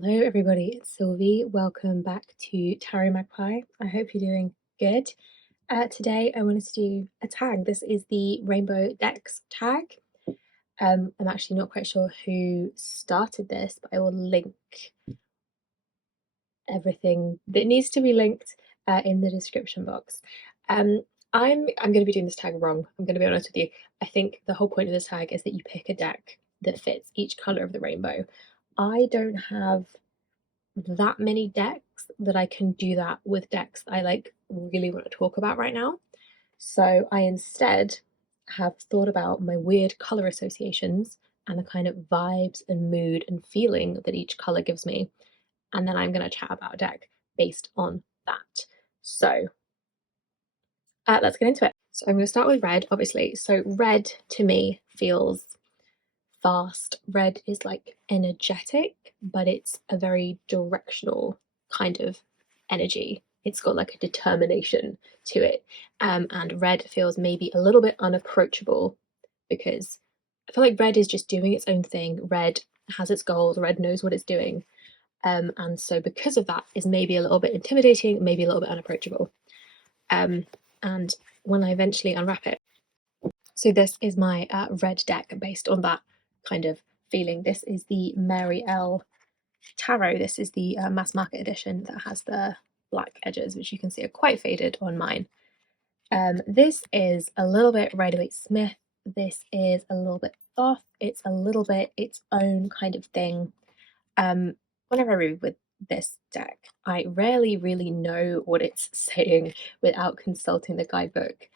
Hello everybody, it's Sylvie. Welcome back to Tarot Magpie. I hope you're doing good. Today I wanted to do a tag. This is the Rainbow Decks tag. I'm actually not quite sure who started this, but I will link everything that needs to be linked in the description box. I'm going to be doing this tag wrong. I'm going to be honest with you. I think the whole point of this tag is that you pick a deck that fits each color of the rainbow. I don't have that many decks that I can do that with decks I really want to talk about right now. So I instead have thought about my weird color associations and the kind of vibes and mood and feeling that each color gives me. And then I'm going to chat about a deck based on that. So let's get into it. So I'm going to start with red, obviously. So red to me feels fast. Red is like energetic, but it's a very directional kind of energy. It's got like a determination to it. And red feels maybe a little bit unapproachable because I feel like red is just doing its own thing. Red has its goals, red knows what it's doing. And so because of that is maybe a little bit intimidating, maybe a little bit unapproachable. And when I eventually unwrap it, so this is my red deck based on that kind of feeling. This is the Mary L Tarot. This is the mass market edition that has the black edges, which you can see are quite faded on mine. This is a little bit Rider-Waite Smith. This is a little bit Thoth. It's a little bit its own kind of thing. Whenever I read with this deck, I rarely really know what it's saying without consulting the guidebook.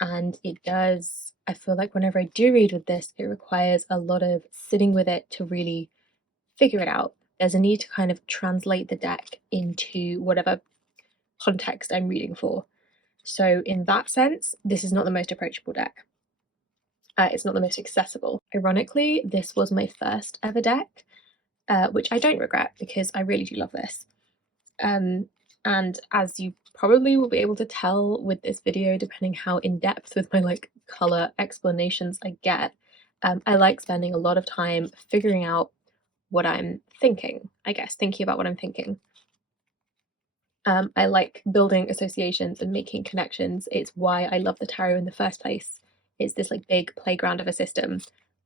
And it does, I feel like whenever I do read with this, it requires a lot of sitting with it to really figure it out. There's a need to kind of translate the deck into whatever context I'm reading for. So in that sense, this is not the most approachable deck. It's not the most accessible. Ironically, this was my first ever deck, which I don't regret because I really do love this. And as you probably will be able to tell with this video, depending how in-depth with my color explanations I get, I like spending a lot of time figuring out what I'm thinking, thinking about what I'm thinking. I like building associations and making connections. It's why I love the tarot in the first place. It's this big playground of a system,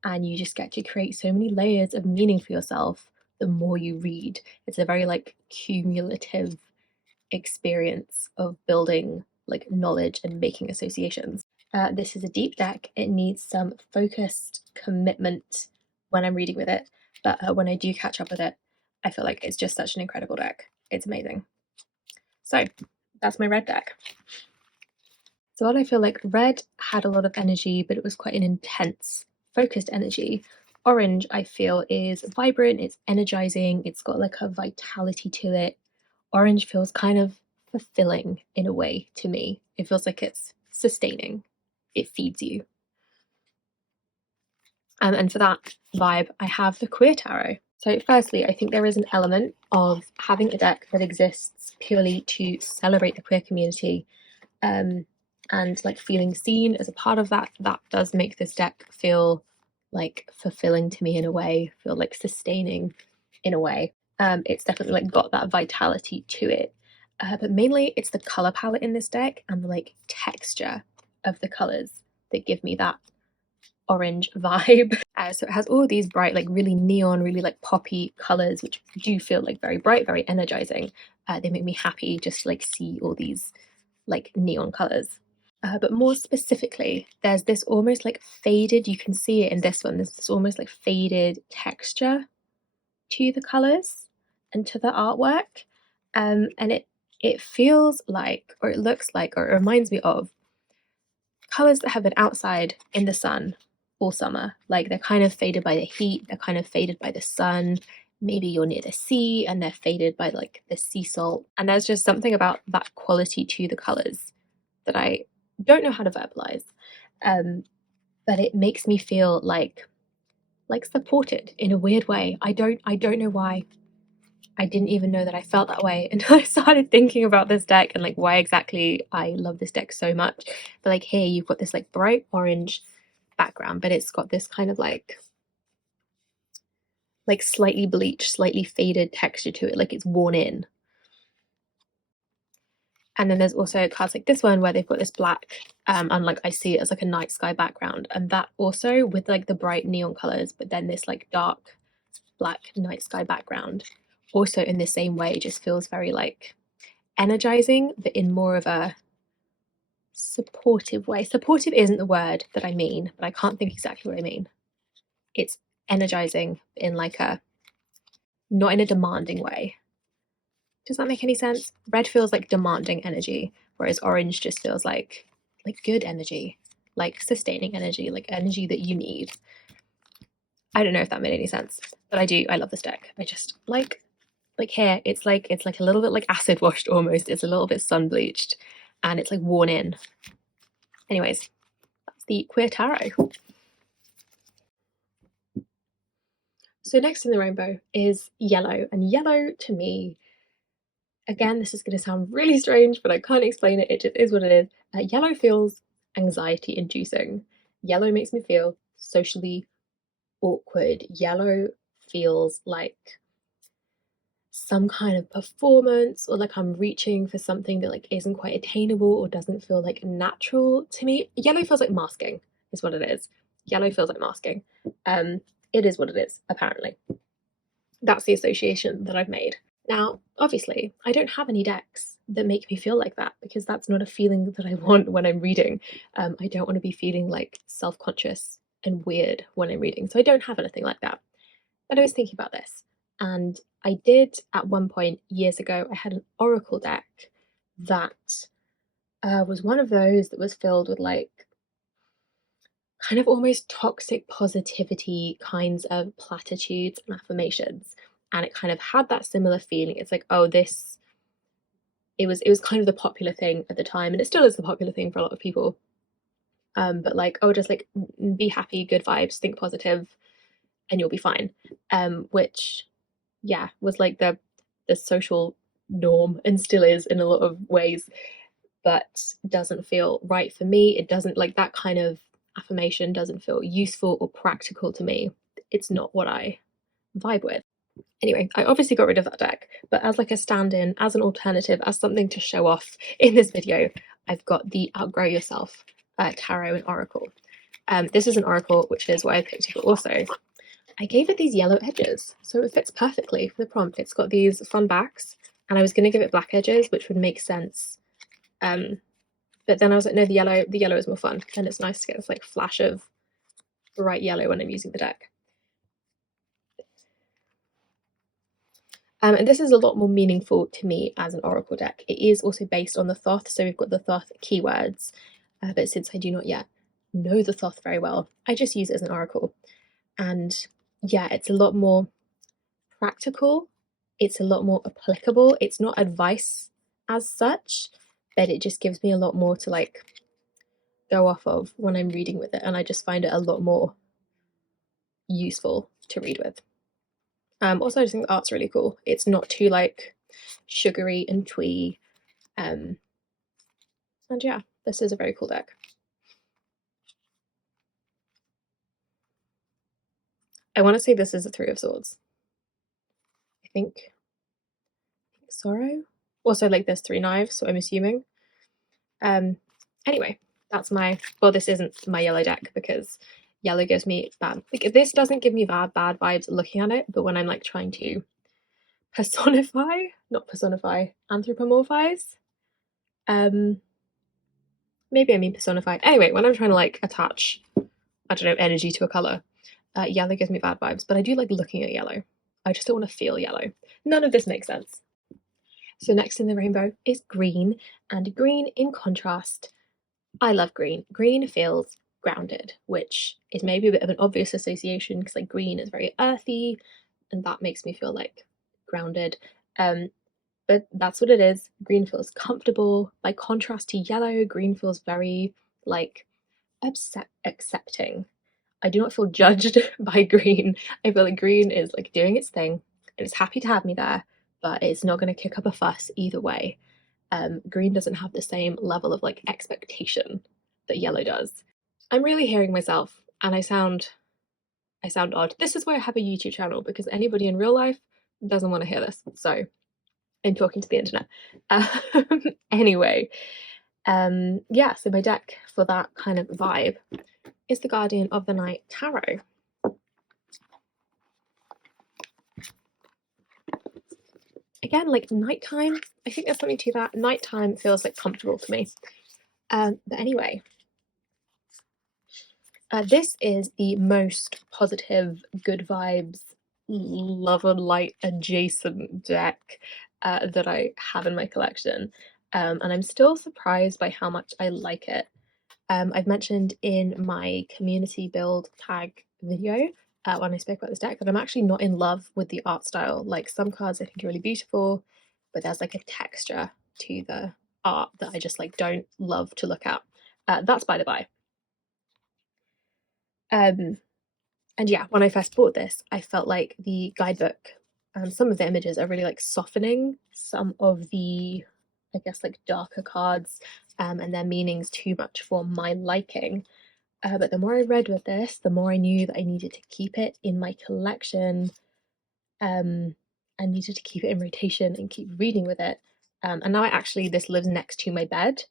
and you just get to create so many layers of meaning for yourself the more you read. It's a very cumulative experience of building knowledge and making associations. This is a deep deck. It needs some focused commitment when I'm reading with it, but when I do catch up with it, I feel like it's just such an incredible deck. It's amazing. So that's my red deck. So what I feel like red had a lot of energy, but it was quite an intense, focused energy. Orange, I feel, is vibrant, it's energizing, it's got a vitality to it. Orange feels kind of fulfilling in a way to me. It feels like it's sustaining. It feeds you. And for that vibe, I have the Queer Tarot. So firstly, I think there is an element of having a deck that exists purely to celebrate the queer community, and feeling seen as a part of that. That does make this deck feel fulfilling to me in a way, feel sustaining in a way. It's definitely got that vitality to it, but mainly it's the color palette in this deck and the texture of the colors that give me that orange vibe. So it has all of these bright really neon, really poppy colors, which do feel very bright, very energizing. They make me happy just to see all these neon colors. But more specifically, there's this almost faded, you can see it in this one, there's this almost faded texture to the colors and to the artwork, and it feels or it looks or it reminds me of colors that have been outside in the sun all summer. They're kind of faded by the heat, they're kind of faded by the sun. Maybe you're near the sea and they're faded by the sea salt, and there's just something about that quality to the colors that I don't know how to verbalize, but it makes me feel supported in a weird way. I don't know why. I didn't even know that I felt that way until I started thinking about this deck and why exactly I love this deck so much. But here you've got this bright orange background, but it's got this kind of like slightly bleached, slightly faded texture to it, like it's worn in. And then there's also cards like this one where they've got this black, and like I see it as like a night sky background, and that also with like the bright neon colors, but then this like dark black night sky background, also in the same way, just feels very like energizing, but in more of a supportive way. Supportive isn't the word that I mean, but I can't think exactly what I mean. It's energizing in like a, not in a demanding way. Does that make any sense? Red feels like demanding energy, whereas orange just feels like good energy, like sustaining energy, like energy that you need. I don't know if that made any sense, but I do. I love this deck. I just like here, it's like a little bit like acid washed almost. It's a little bit sun bleached, and it's like worn in. Anyways, that's the Queer Tarot. So next in the rainbow is yellow, and yellow to me, again, this is going to sound really strange, but I can't explain it. It just is what it is. Yellow feels anxiety inducing. Yellow makes me feel socially awkward. Yellow feels like some kind of performance, or like I'm reaching for something that like isn't quite attainable or doesn't feel like natural to me. Yellow feels like masking is what it is. Yellow feels like masking. It is what it is, apparently. That's the association that I've made. Now, obviously, I don't have any decks that make me feel like that, because that's not a feeling that I want when I'm reading. I don't want to be feeling like self-conscious and weird when I'm reading, so I don't have anything like that. But I was thinking about this, and I did at one point years ago, I had an oracle deck that was one of those that was filled with like kind of almost toxic positivity kinds of platitudes and affirmations. And it kind of had that similar feeling. It's like, oh, this, it was kind of the popular thing at the time, and it still is the popular thing for a lot of people. But like, oh, just like be happy, good vibes, think positive, and you'll be fine. Which, yeah, was like the social norm, and still is in a lot of ways, but doesn't feel right for me. It doesn't, like, that kind of affirmation doesn't feel useful or practical to me. It's not what I vibe with. Anyway, I obviously got rid of that deck, but as like a stand-in, as an alternative, as something to show off in this video, I've got the Outgrow Yourself Tarot and Oracle. This is an Oracle, which is why I picked it, but also I gave it these yellow edges, so it fits perfectly for the prompt. It's got these fun backs, and I was going to give it black edges, which would make sense. But then I was like, no, the yellow is more fun, and it's nice to get this like flash of bright yellow when I'm using the deck. And this is a lot more meaningful to me as an oracle deck. It is also based on the Thoth, so we've got the Thoth keywords, but since I do not yet know the Thoth very well, I just use it as an oracle. And yeah, it's a lot more practical, it's a lot more applicable. It's not advice as such, but it just gives me a lot more to like go off of when I'm reading with it, and I just find it a lot more useful to read with. Also, I just think the art's really cool. It's not too like sugary and twee. And yeah, this is a very cool deck. I want to say this is a Three of Swords. I think Sorrow. Also, like there's three knives, so I'm assuming. Anyway, that's my, well, this isn't my yellow deck because yellow gives me bad, like this doesn't give me bad vibes looking at it, but when I'm like trying to anthropomorphize, maybe I mean personify. Anyway, when I'm trying to like attach, I don't know, energy to a color, yellow gives me bad vibes, but I do like looking at yellow. I just don't want to feel yellow. None of this makes sense. So next in the rainbow is green, and green in contrast, I love green. Green feels grounded, which is maybe a bit of an obvious association because like green is very earthy, and that makes me feel like grounded. But that's what it is. Green feels comfortable. By contrast to yellow, green feels very like accepting. I do not feel judged by green. I feel like green is like doing its thing, and it's happy to have me there, but it's not going to kick up a fuss either way. Green doesn't have the same level of like expectation that yellow does. I'm really hearing myself, and I sound I sound odd. This is why I have a YouTube channel, because anybody in real life doesn't want to hear this. So I'm talking to the internet. Anyway, yeah, so my deck for that kind of vibe is the Guardian of the Night Tarot. Again, like nighttime, I think there's something to that. Nighttime feels like comfortable to me. But anyway, this is the most positive, good vibes, love and light adjacent deck that I have in my collection. And I'm still surprised by how much I like it. I've mentioned in my community build tag video when I spoke about this deck that I'm actually not in love with the art style. Like, some cards I think are really beautiful, but there's like a texture to the art that I just like don't love to look at. That's by the by. And yeah, when I first bought this, I felt like the guidebook and some of the images are really like softening some of the, I guess, like darker cards and their meanings too much for my liking. But the more I read with this, the more I knew that I needed to keep it in my collection. I needed to keep it in rotation and keep reading with it. And now this lives next to my bed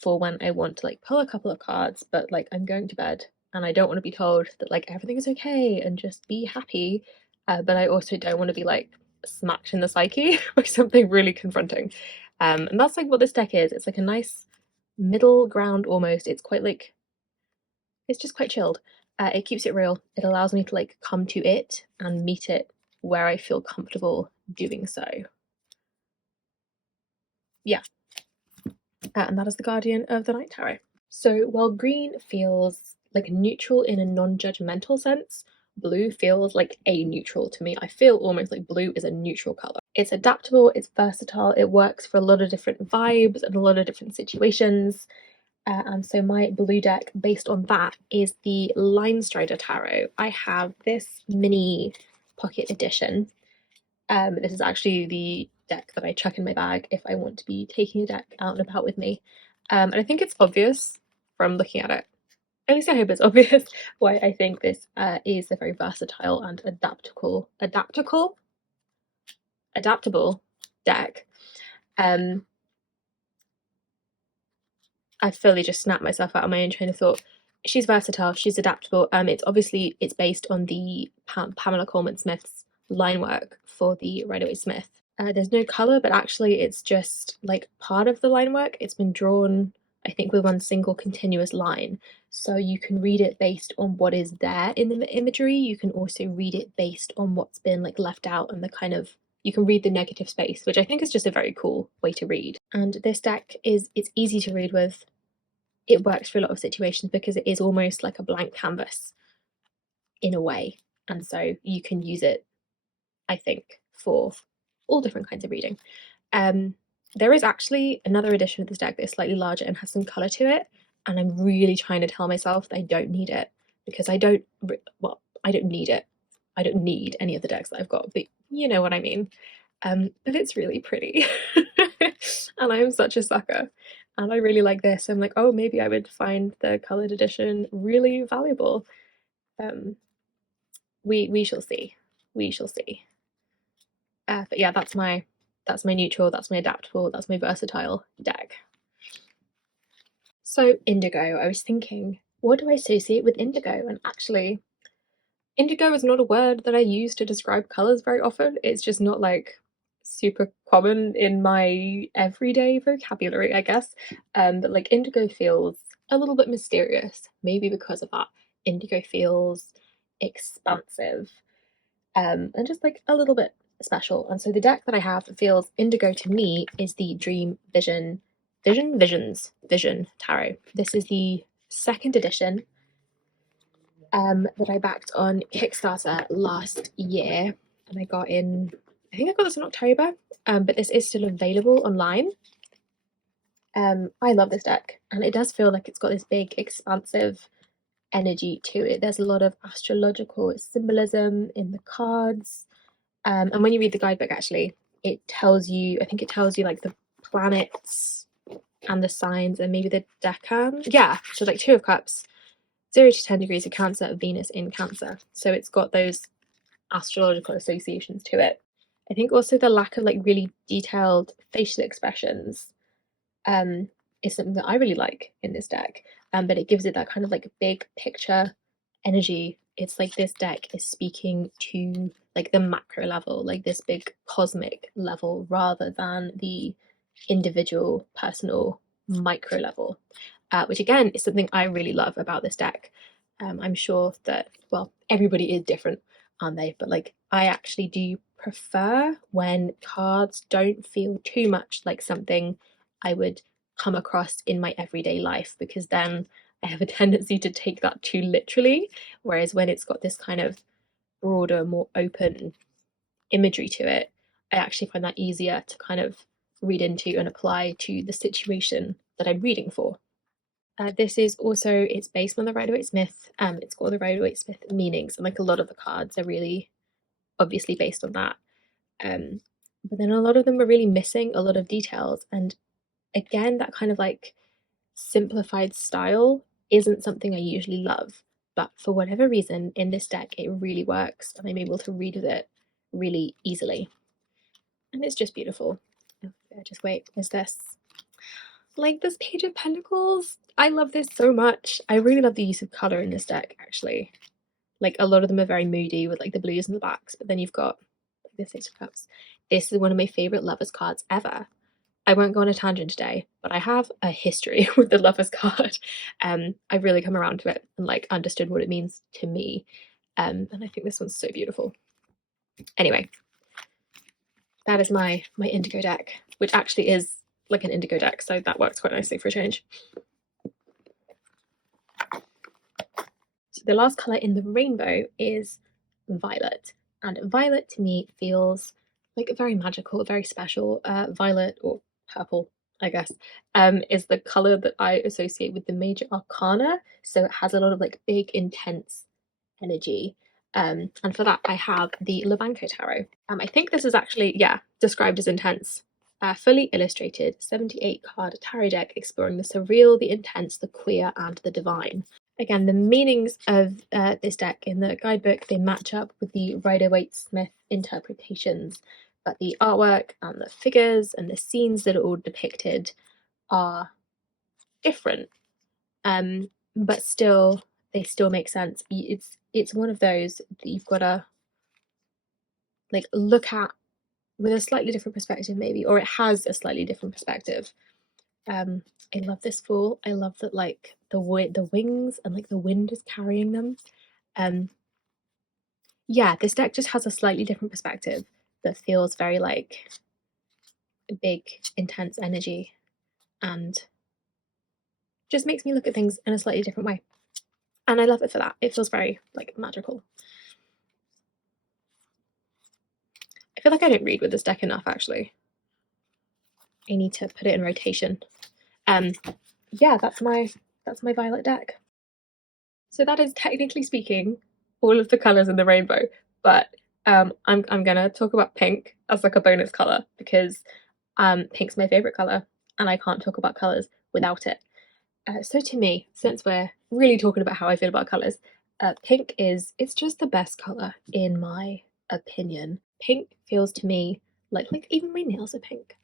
for when I want to like pull a couple of cards, but like I'm going to bed and I don't want to be told that like everything is okay and just be happy. But I also don't want to be like smacked in the psyche by something really confronting. And that's like what this deck is. It's like a nice middle ground almost. It's quite like, it's just quite chilled. It keeps it real. It allows me to like come to it and meet it where I feel comfortable doing so. Yeah. And that is the Guardian of the Night Tarot. So while green feels like neutral in a non-judgmental sense, blue feels like a neutral to me. I feel almost like blue is a neutral color. It's adaptable, it's versatile, it works for a lot of different vibes and a lot of different situations. And so my blue deck, based on that, is the Line Strider Tarot. I have this mini pocket edition. This is actually the deck that I chuck in my bag if I want to be taking a deck out and about with me. And I think it's obvious from looking at it, at least I hope it's obvious, why I think this is a very versatile and adaptable deck. I fully just snapped myself out of my own train of thought. She's versatile, she's adaptable. It's based on the Pamela Coleman Smith's line work for the Rider-Waite Smith. There's no color, but actually it's just like part of the line work. It's been drawn, I think, with one single continuous line. So you can read it based on what is there in the imagery. You can also read it based on what's been like left out and the kind of, you can read the negative space, which I think is just a very cool way to read. And this deck it's easy to read with. It works for a lot of situations because it is almost like a blank canvas in a way. And so you can use it, I think, for all different kinds of reading. There is actually another edition of this deck that is slightly larger and has some colour to it. And I'm really trying to tell myself that I don't need it, because I don't need it. I don't need any of the decks that I've got, but you know what I mean. But it's really pretty. And I'm such a sucker. And I really like this. I'm like, oh, maybe I would find the coloured edition really valuable. We shall see. We shall see. But yeah, that's my neutral, that's my adaptable, that's my versatile deck. So indigo, I was thinking, what do I associate with indigo? And actually, indigo is not a word that I use to describe colours very often. It's just not like super common in my everyday vocabulary, I guess. But like indigo feels a little bit mysterious, maybe because of that. Indigo feels expansive, and just like a little bit special. And so the deck that I have that feels indigo to me is the Dream Vision Tarot. This is the second edition that I backed on Kickstarter last year, and I think I got this in October, but this is still available online. I love this deck, and it does feel like it's got this big expansive energy to it. There's a lot of astrological symbolism in the cards. And when you read the guidebook, actually, I think it tells you like the planets and the signs and maybe the decan. Yeah, so like Two of Cups, 0 to 10 degrees of Cancer, Venus in Cancer. So it's got those astrological associations to it. I think also the lack of like really detailed facial expressions is something that I really like in this deck. But it gives it that kind of like big picture energy. It's like this deck is speaking to like the macro level, like this big cosmic level, rather than the individual, personal, micro level, which again is something I really love about this deck. I'm sure that, well, everybody is different, aren't they? But like, I actually do prefer when cards don't feel too much like something I would come across in my everyday life, because then I have a tendency to take that too literally. Whereas when it's got this kind of broader, more open imagery to it, I actually find that easier to kind of read into and apply to the situation that I'm reading for. This is also, it's based on the Rider-Waite-Smith. It's got the Rider-Waite-Smith meanings, and like a lot of the cards are really obviously based on that. But then a lot of them are really missing a lot of details, and again, that kind of like simplified style isn't something I usually love, but for whatever reason in this deck it really works, and I'm able to read with it really easily, and it's just beautiful. Just wait, is this like this Page of Pentacles? I love this so much. I really love the use of color in this deck, actually. Like a lot of them are very moody with like the blues and the blacks, but then you've got the Six of Cups. This is one of my favorite lovers cards ever. I won't go on a tangent today, but I have a history with the Lovers card. I've really come around to it and like understood what it means to me. And I think this one's so beautiful. Anyway, that is my Indigo deck, which actually is like an Indigo deck, so that works quite nicely for a change. So the last colour in the rainbow is violet. And violet to me feels like very magical, very special. Violet, or purple, I guess, is the colour that I associate with the major arcana. So it has a lot of like big, intense energy. And for that, I have the Lubanko Tarot. I think this is actually, yeah, described as intense. Fully illustrated 78 card tarot deck exploring the surreal, the intense, the queer, and the divine. Again, the meanings of this deck in the guidebook, they match up with the Rider-Waite-Smith interpretations, but the artwork and the figures and the scenes that are all depicted are different, but still, they still make sense. It's one of those that you've got to like look at with a slightly different perspective, maybe, or it has a slightly different perspective. I love this Fool. I love that like the wings and like the wind is carrying them. Yeah, this deck just has a slightly different perspective that feels very like big, intense energy, and just makes me look at things in a slightly different way. And I love it for that. It feels very like magical. I feel like I don't read with this deck enough, actually. I need to put it in rotation. Yeah, that's my violet deck. So that is, technically speaking, all of the colours in the rainbow, but I'm gonna talk about pink as like a bonus colour, because pink's my favourite colour and I can't talk about colours without it. So to me, since we're really talking about how I feel about colours, pink it's just the best colour in my opinion. Pink feels to me like even my nails are pink.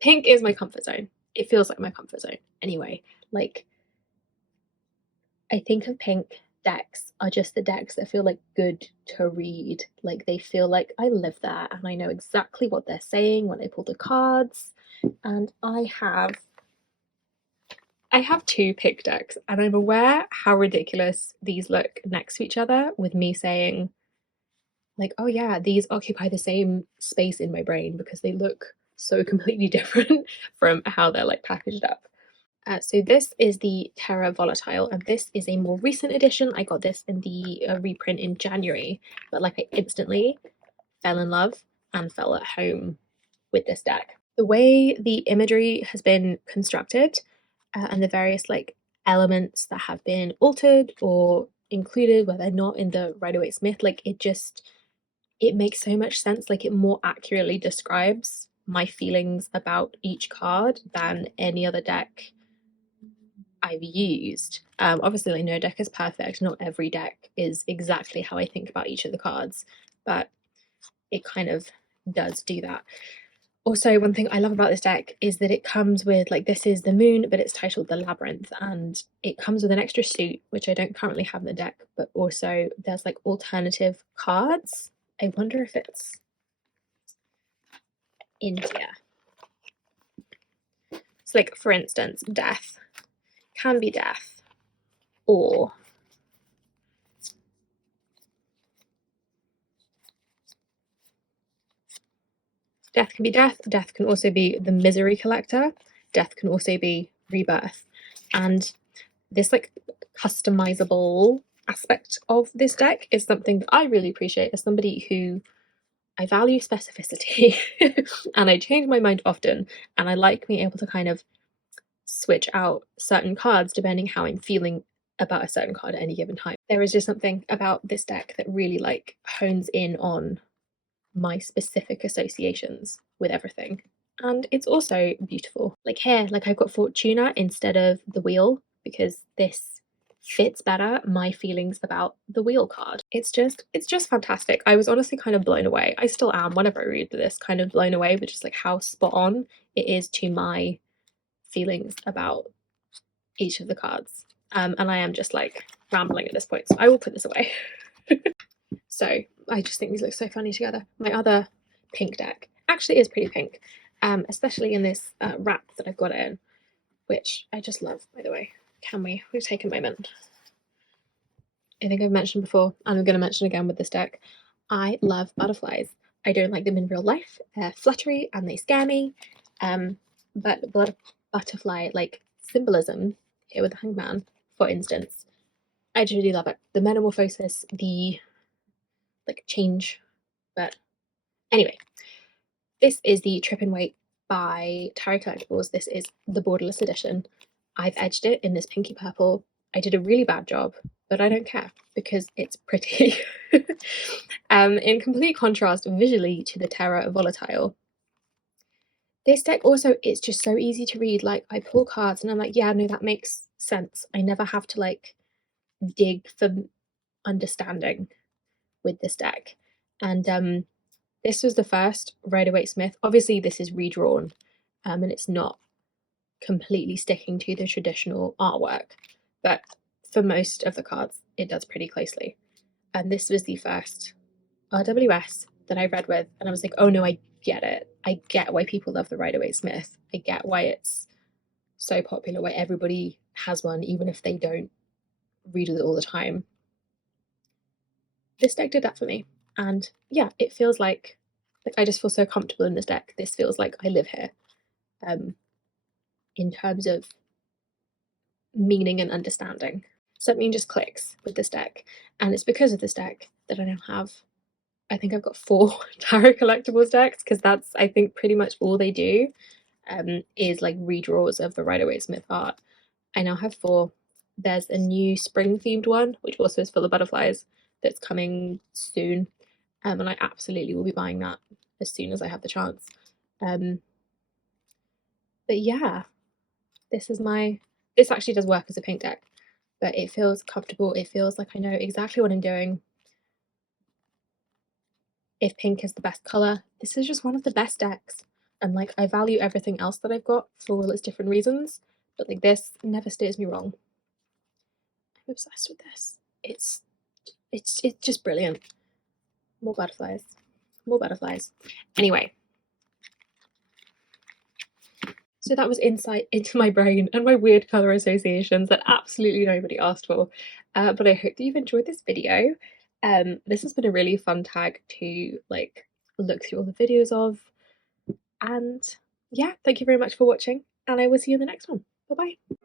Pink is my comfort zone. It feels like my comfort zone anyway. Like, I think of pink decks are just the decks that feel like good to read. Like, they feel like I live there and I know exactly what they're saying when I pull the cards. And I have two pick decks, and I'm aware how ridiculous these look next to each other, with me saying like, oh yeah, these occupy the same space in my brain because they look so completely different from how they're like packaged up. So this is the Terra Volatile, and this is a more recent edition. I got this in the reprint in January, but like I instantly fell in love and fell at home with this deck. The way the imagery has been constructed, and the various like elements that have been altered or included where they're not in the Rider-Waite-Smith, like it makes so much sense. Like, it more accurately describes my feelings about each card than any other deck I've used. Obviously, like, no deck is perfect. Not every deck is exactly how I think about each of the cards, but it kind of does do that. Also, one thing I love about this deck is that it comes with, like, this is the moon, but it's titled the Labyrinth, and it comes with an extra suit, which I don't currently have in the deck, but also there's like alternative cards. I wonder if it's in here. So, like, for instance, death can be death, or death can be death. Death can also be the misery collector. Death can also be rebirth. And this, like, customizable aspect of this deck is something that I really appreciate as somebody who, I value specificity and I change my mind often, and I like being able to kind of switch out certain cards depending how I'm feeling about a certain card at any given time. There is just something about this deck that really, like, hones in on my specific associations with everything. And it's also beautiful. Like here, like, I've got Fortuna instead of the wheel because this fits better my feelings about the wheel card. It's just fantastic. I was honestly kind of blown away. I still am whenever I read this, kind of blown away with just like how spot on it is to my feelings about each of the cards. And I am just like rambling at this point, so I will put this away. So I just think these look so funny together. My other pink deck actually is pretty pink, especially in this wrap that I've got it in, which I just love, by the way. We'll take a moment. I think I've mentioned before, and I'm going to mention again with this deck, I love butterflies. I don't like them in real life. They're fluttery and they scare me. But butterfly, like, symbolism here with the Hangman, for instance, I just really love it. The metamorphosis, the, like, change. But anyway, this is the Trippin Waite by Tarot Collectibles. This is the borderless edition. I've edged it in this pinky purple. I did a really bad job, but I don't care because it's pretty. In complete contrast visually to the Terra Volatile. This deck also, it's just so easy to read. Like, I pull cards and I'm like, yeah, no, that makes sense. I never have to, like, dig for understanding with this deck. And this was the first Rider-Waite Smith. Obviously, this is redrawn, and it's not completely sticking to the traditional artwork, but for most of the cards, it does pretty closely. And this was the first RWS that I read with, and I was like, oh no, I get it. I get why people love the Rider-Waite Smith. I get why it's so popular, why everybody has one, even if they don't read it all the time. This deck did that for me. And yeah, it feels like I just feel so comfortable in this deck. This feels like I live here, in terms of meaning and understanding. Something just clicks with this deck, and it's because of this deck that I now have, I think I've got 4 Tarot Collectibles decks, because that's, I think, pretty much all they do, is like redraws of the Rider-Waite Smith art. I now have 4. There's a new spring themed one, which also is full of butterflies, that's coming soon, and I absolutely will be buying that as soon as I have the chance. But yeah, this actually does work as a pink deck, but it feels comfortable. It feels like I know exactly what I'm doing. If pink is the best color, this is just one of the best decks. And, like, I value everything else that I've got for all its different reasons, but, like, this never steers me wrong. I'm obsessed with this. It's just brilliant. More butterflies. More butterflies. Anyway. So that was insight into my brain and my weird colour associations that absolutely nobody asked for. But I hope that you've enjoyed this video. This has been a really fun tag to, like, look through all the videos of. And yeah, thank you very much for watching, and I will see you in the next one. Bye bye.